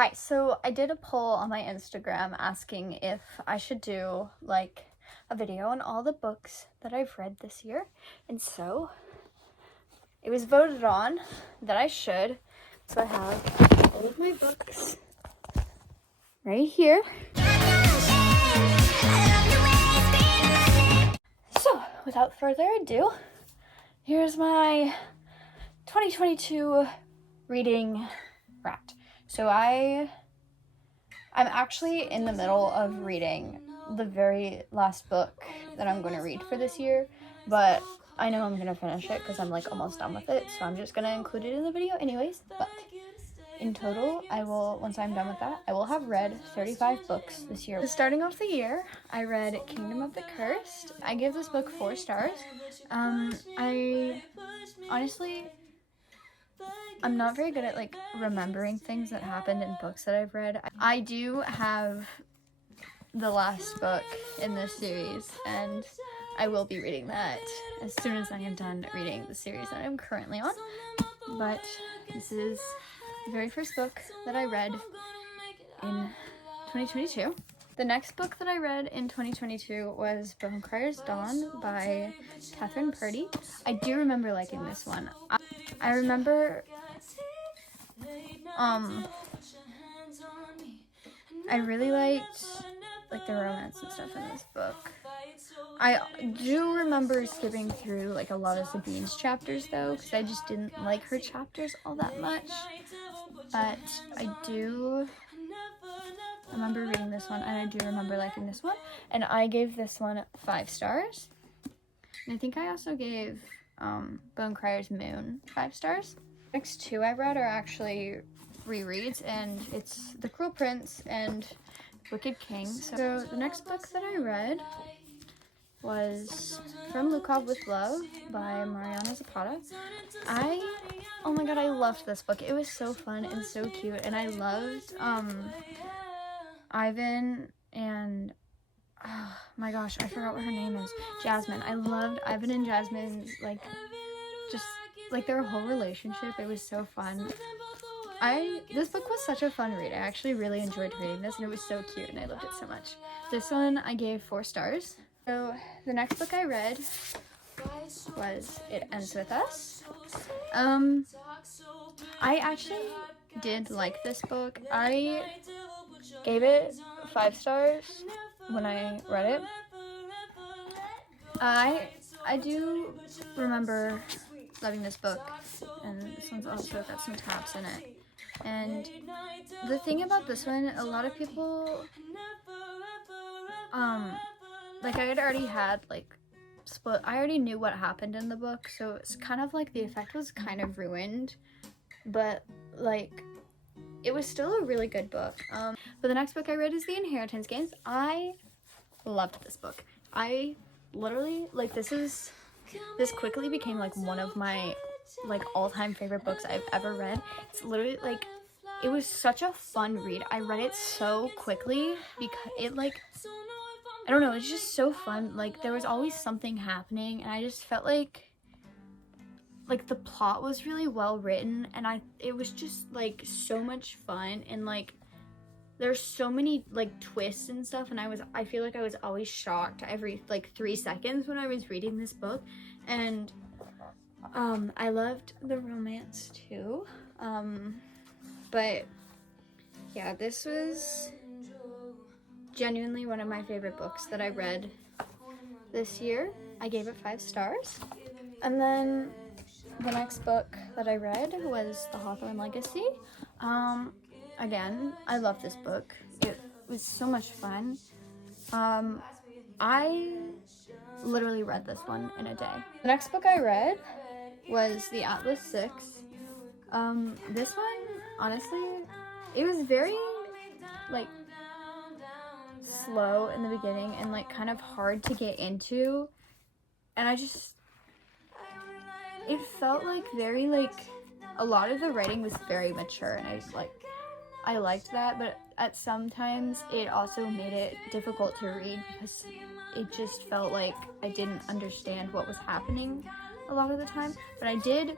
Hi, so I did a poll on my Instagram asking if I should do like a video on all the books that I've read this year, and so it was voted on that I should. So I have all of my books right here. So without further ado, here's my 2022 reading wrapped. So I'm actually in the middle of reading the very last book that I'm going to read for this year, but I know I'm going to finish it because I'm like almost done with it, so I'm just going to include it in the video anyways. But in total, once I'm done with that, I will have read 35 books this year. Starting off the year, I read Kingdom of the Cursed. I gave this book 4 stars. I'm not very good at like remembering things that happened in books that I've read. I do have the last book in this series, and I will be reading that as soon as I am done reading the series that I'm currently on. But this is the very first book that I read in 2022. The next book that I read in 2022 was Bonecryer's Dawn by Catherine Purdy. I do remember liking this one. I remember I really liked like the romance and stuff in this book. I do remember skipping through like a lot of Sabine's chapters though, because I just didn't like her chapters all that much. But I do remember reading this one, and I do remember liking this one, and I gave this one 5 stars. And I think I also gave Bonecryer's Moon 5 stars. Next 2 I read are actually rereads, and it's The Cruel Prince and Wicked King. So the next book that I read was From Lukov with Love by Mariana Zapata. Oh my god, I loved this book. It was so fun and so cute, and I loved Ivan and oh my gosh, I forgot what her name is. Jasmine. I loved Ivan and Jasmine's just their whole relationship. It was so fun. This book was such a fun read. I actually really enjoyed reading this, and it was so cute, and I loved it so much. This one I gave 4 stars. So the next book I read was It Ends With Us. I actually did like this book. I gave it 5 stars when I read it. I do remember loving this book, and this one's also got some taps in it. And the thing about this one, a lot of people, like I already knew what happened in the book, so it's kind of like the effect was kind of ruined, but like it was still a really good book. But the next book I read is The Inheritance Games. I loved this book. I literally, like, this quickly became like one of my like all-time favorite books I've ever read. It's literally like, it was such a fun read. I read it so quickly because it like, I don't know, it's just so fun. Like there was always something happening, and I just felt like the plot was really well written, and it was just like so much fun, and like there's so many like twists and stuff, and I feel like I was always shocked every like 3 seconds when I was reading this book. And I loved the romance too. But yeah, this was genuinely one of my favorite books that I read this year. I gave it 5 stars. And then the next book that I read was The Hawthorne Legacy. Again, I love this book. It was so much fun. I literally read this one in a day. The next book I read was The Atlas 6. This one, honestly, it was very like slow in the beginning and like kind of hard to get into, and it felt like very like a lot of the writing was very mature, and I liked that, but at sometimes it also made it difficult to read because it just felt like I didn't understand what was happening a lot of the time. But I did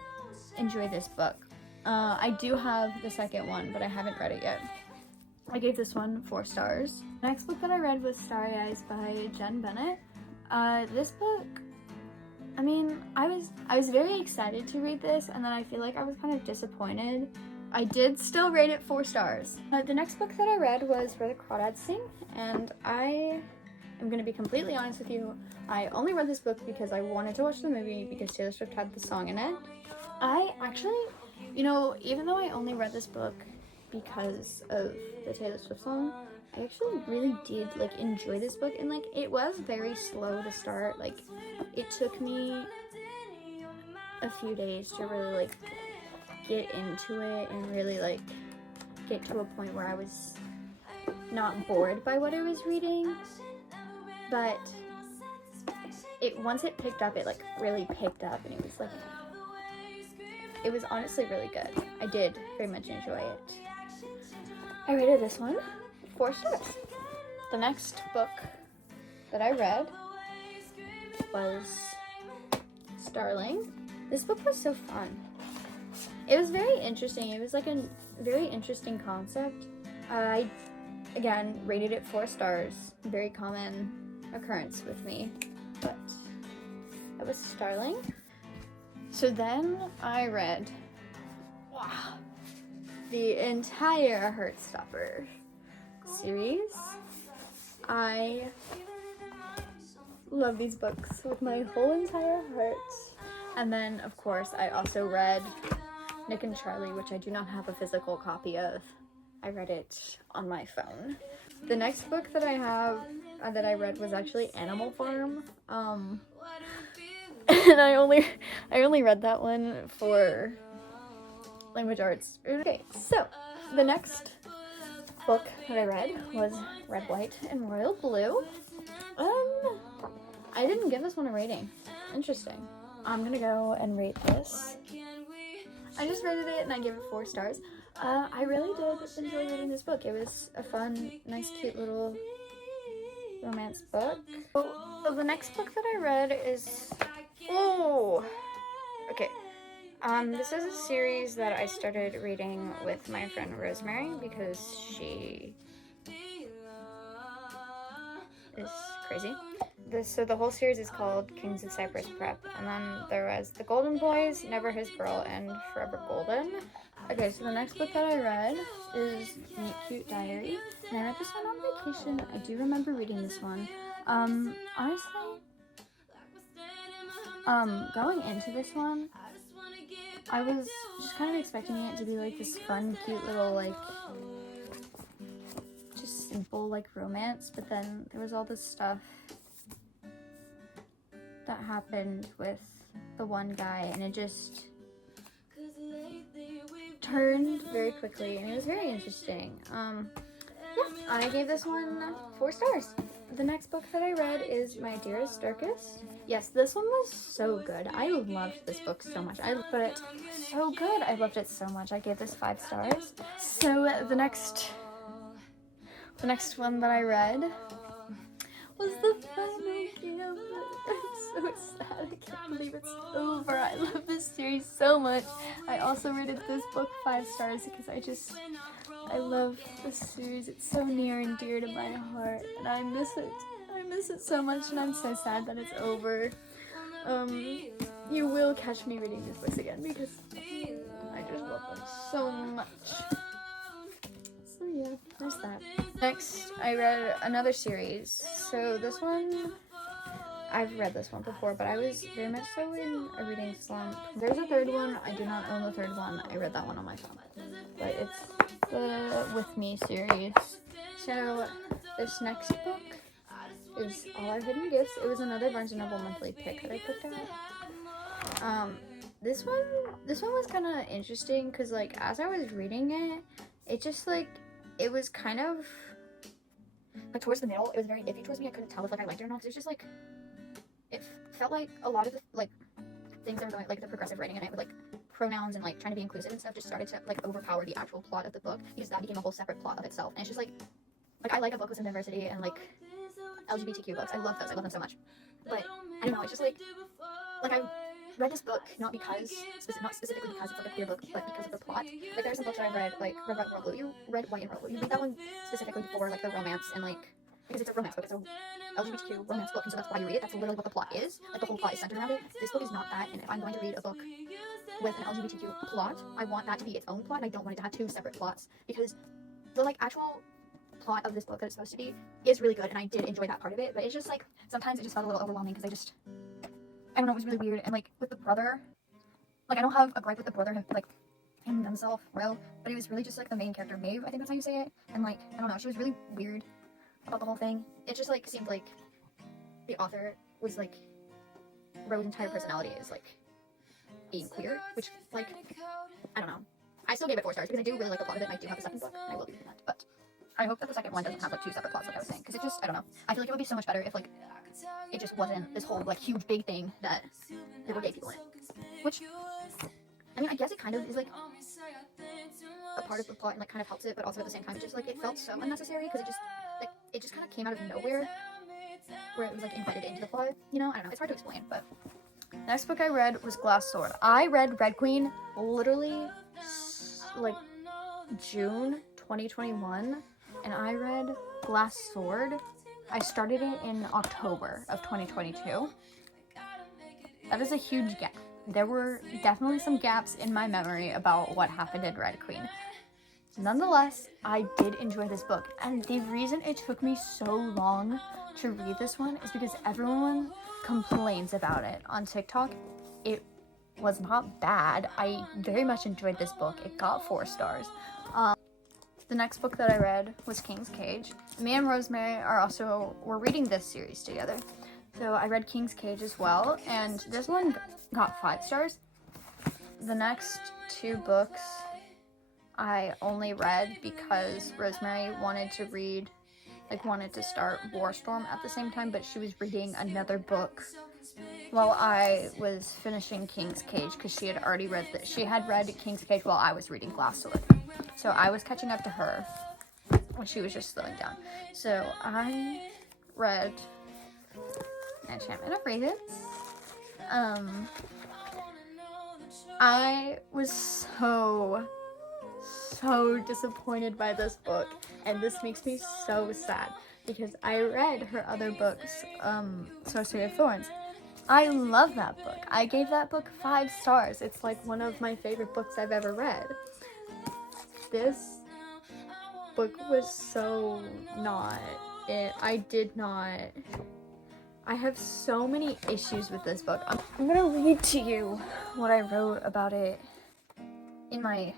enjoy this book. I do have the second one, but I haven't read it yet. I gave this one 4 stars. The next book that I read was Starry Eyes by Jen Bennett. This book, I mean, I was very excited to read this, and then I feel like I was kind of disappointed. I did still rate it 4 stars. The next book that I read was Where the Crawdads Sing, and I'm gonna be completely honest with you, I only read this book because I wanted to watch the movie because Taylor Swift had the song in it. I actually, you know, even though I only read this book because of the Taylor Swift song, I actually really did like enjoy this book, and like it was very slow to start. Like it took me a few days to really like get into it and really like get to a point where I was not bored by what I was reading. But once it picked up, it like really picked up, and it was honestly really good. I did very much enjoy it. I rated this one 4 stars. The next book that I read was Starling. This book was so fun. It was very interesting. It was like a very interesting concept. I, again, rated it 4 stars. Very common occurrence with me, but that was Starling. So then I read, wow, the entire Heartstopper series. I love these books with my whole entire heart. And then, of course, I also read Nick and Charlie, which I do not have a physical copy of. I read it on my phone. The next book that I read was actually Animal Farm. And I only read that one for language arts. Okay, so the next book that I read was Red, White, and Royal Blue. I didn't give this one a rating. Interesting. I'm gonna go and rate this. I just rated it and I gave it 4 stars. I really did enjoy reading this book. It was a fun, nice, cute little romance book. So the next book that I read is, okay. This is a series that I started reading with my friend Rosemary because she is crazy. So the whole series is called Kings of Cypress Prep, and then there was The Golden Boys, Never His Girl, and Forever Golden. Okay, so the next book that I read is Meet Cute Diary, and I read this one on vacation. I do remember reading this one. Honestly, going into this one, I was just kind of expecting it to be like this fun, cute little like just simple like romance, but then there was all this stuff that happened with the one guy, and it just turned very quickly, and it was very interesting. Yeah, I gave this one 4 stars. The next book that I read is My Dearest Darkest. Yes, this one was so good. I loved this book so much. I loved it so much. I gave this 5 stars. So the next one that I read was the final Gambit. I'm so sad. I can't believe it's over. I love this series so much. I also rated this book 5 stars because I love this series. It's so near and dear to my heart, and I miss it. I miss it so much, and I'm so sad that it's over. You will catch me reading these books again because I just love them so much. So yeah, there's that. Next, I read another series. So this one, I've read this one before, but I was very much so in a reading slump. There's a third one. I do not own the third one. I read that one on my phone. But it's the With Me series. So this next book is All Our Hidden Gifts. It was another Barnes & Noble monthly pick that I picked out. This one was kind of interesting because like as I was reading it, it just like it was kind of like towards the middle. It was very iffy towards me. I couldn't tell if like I liked it or not. 'Cause it was just like it felt like a lot of the like things that were going like the progressive writing in it with like pronouns and like trying to be inclusive and stuff just started to like overpower the actual plot of the book because that became a whole separate plot of itself. And it's just like I like a book with some diversity and like LGBTQ books. I love those. I love them so much. But I don't know. It's just like read this book not specifically because it's like a queer book, but because of the plot. Like there are some books that I've read, like Red, White, and Royal Blue. You read White and Royal Blue. You read that one specifically for like the romance and like because it's a romance book. It's a LGBTQ romance book, and so that's why you read it. That's literally what the plot is. Like the whole plot is centered around it. This book is not that, and if I'm going to read a book with an LGBTQ plot, I want that to be its own plot, and I don't want it to have two separate plots because the like actual plot of this book that it's supposed to be is really good, and I did enjoy that part of it, but it's just like sometimes it just felt a little overwhelming because I don't know, it was really weird. And like with the brother, like I don't have a gripe with the brother like him himself, well, but it was really just like the main character, Maeve, I think that's how you say it, and like I don't know, she was really weird about the whole thing. It just like seemed like the author was like Rose's entire personality is like being queer, which like I don't know. I still gave it 4 stars because I do really like the plot of it, and I do have the second book, and I will be reading that. But I hope that the second one doesn't have like 2 separate plots, like I was saying, because it just I don't know. I feel like it would be so much better if like it just wasn't this whole like huge big thing that there were gay people in it. Which I mean, I guess it kind of is like a part of the plot and like kind of helps it, but also at the same time, it just like it felt so unnecessary because it just kind of came out of nowhere, where it was like embedded into the plot. You know, I don't know. It's hard to explain, but. Next book I read was Glass Sword. I read Red Queen literally like June 2021, and I read Glass Sword. I started it in October of 2022. That is a huge gap. There were definitely some gaps in my memory about what happened in Red Queen. Nonetheless, I did enjoy this book, and the reason it took me so long to read this one is because everyone complains about it on TikTok. It was not bad. I very much enjoyed this book. It got 4 stars. The next book that I read was King's Cage. Me and Rosemary we're reading this series together. So I read King's Cage as well, and this one got 5 stars. The next 2 books I only read because Rosemary wanted to start Warstorm at the same time, but she was reading another book while I was finishing King's Cage because she had read King's Cage while I was reading Glass Sword. So I was catching up to her when she was just slowing down. So I read Enchantment of Ravens. I was so disappointed by this book, and this makes me so sad because I read her other books, Sorcery of Thorns. I love that book. I gave that book 5 stars. It's like one of my favorite books I've ever read. This book was so not it. I have so many issues with this book. I'm gonna read to you what I wrote about it in my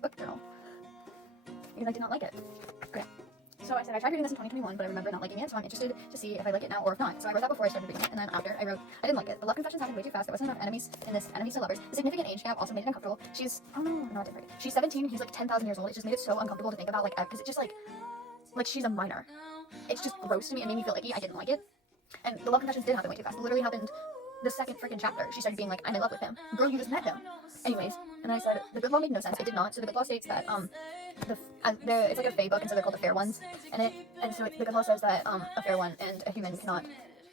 book journal because I did not like it. Okay. So I said I tried reading this in 2021, but I remember not liking it, so I'm interested to see if I like it now or if not. So I wrote that before I started reading it, and then after I wrote, I didn't like it. The love confessions happened way too fast. There wasn't enough enemies in this, enemies to lovers. The significant age gap also made it uncomfortable. She's 17, he's like 10,000 years old. It just made it so uncomfortable to think about, like, because it just like she's a minor. It's just gross to me and made me feel icky. I didn't like it. And the love confessions did happen way too fast. It literally happened the second freaking chapter. She started being like, I'm in love with him. Girl, you just met him. Anyways, and I said, the good law made no sense. It did not. So the good law states that, it's like a fae book, and so they're called the fair ones. And so the good law says that, a fair one and a human cannot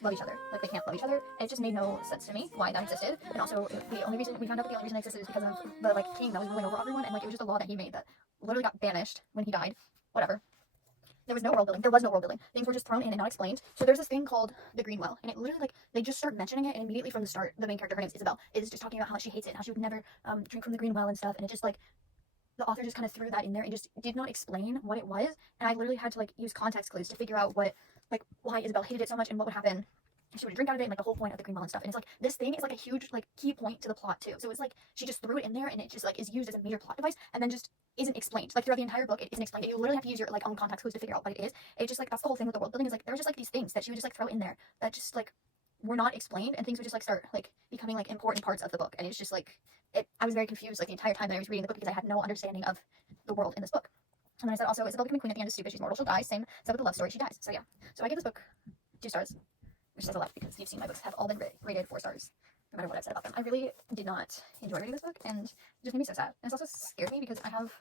love each other. Like, they can't love each other. And it just made no sense to me why that existed. And also, we found out that the only reason it existed is because of the, like, king that was ruling over everyone, and, like, it was just a law that he made that literally got banished when he died. Whatever. There was no world building. There was no world building. Things were just thrown in and not explained. So there's this thing called the Green Well, and it literally, like, they just start mentioning it, and immediately from the start, the main character, her name's Isabel, is just talking about how much she hates it, and how she would never drink from the Green Well and stuff, and it just, like, the author just kind of threw that in there and just did not explain what it was, and I literally had to, like, use context clues to figure out why Isabel hated it so much and what would happen if she would drink out of it, and, like, the whole point of the Green Well and stuff. And it's like, this thing is, like, a huge, like, key point to the plot, too. So it's like, she just threw it in there, and it just, like, is used as a major plot device, and then just isn't explained. Like, throughout the entire book, it isn't explained. You literally have to use your, like, own context clues to figure out what it is. It's just, like, that's the whole thing with the world building, is, like, there's just, like, these things that she would just, like, throw in there that just, like, were not explained, and things would just, like, start, like, becoming, like, important parts of the book. And it's just, like, I was very confused, like, the entire time that I was reading the book because I had no understanding of the world in this book. And then I said also, Isabel becoming queen at the end is stupid. She's mortal, she'll die. Same said with the love story, she dies. So yeah. So I gave this book 2 stars, which says a lot because you've seen my books have all been rated 4 stars, no matter what I've said about them. I really did not enjoy reading this book, and it just made me so sad. And it's also scared me because I have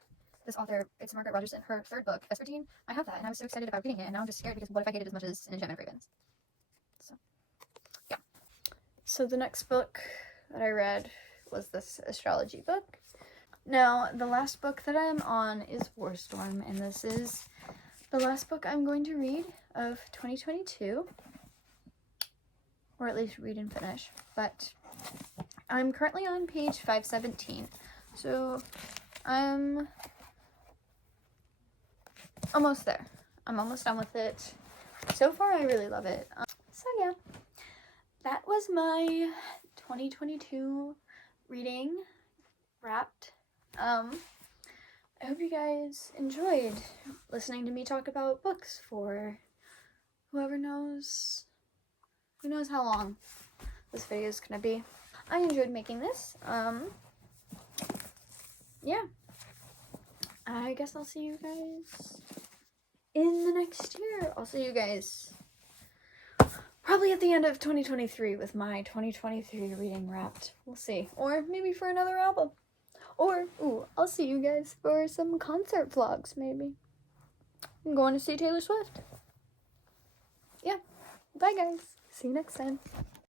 this author, it's Margaret Rogerson, her 3rd book, Vespertine. I have that, and I was so excited about reading it, and now I'm just scared because what if I hate it as much as an Enchantment of Ravens? So, yeah. So the next book that I read was this astrology book. Now, the last book that I'm on is Warstorm, and this is the last book I'm going to read of 2022. Or at least read and finish. But I'm currently on page 517. So I'm almost there. I'm almost done with it. So far, I really love it. So yeah, that was my 2022 reading wrapped. I hope you guys enjoyed listening to me talk about books for who knows how long this video is gonna be. I enjoyed making this. Yeah. I guess I'll see you guys in the next year. I'll see you guys probably at the end of 2023 with my 2023 reading wrapped. We'll see. Or maybe for another album. Or, I'll see you guys for some concert vlogs, maybe. I'm going to see Taylor Swift. Yeah. Bye, guys. See you next time.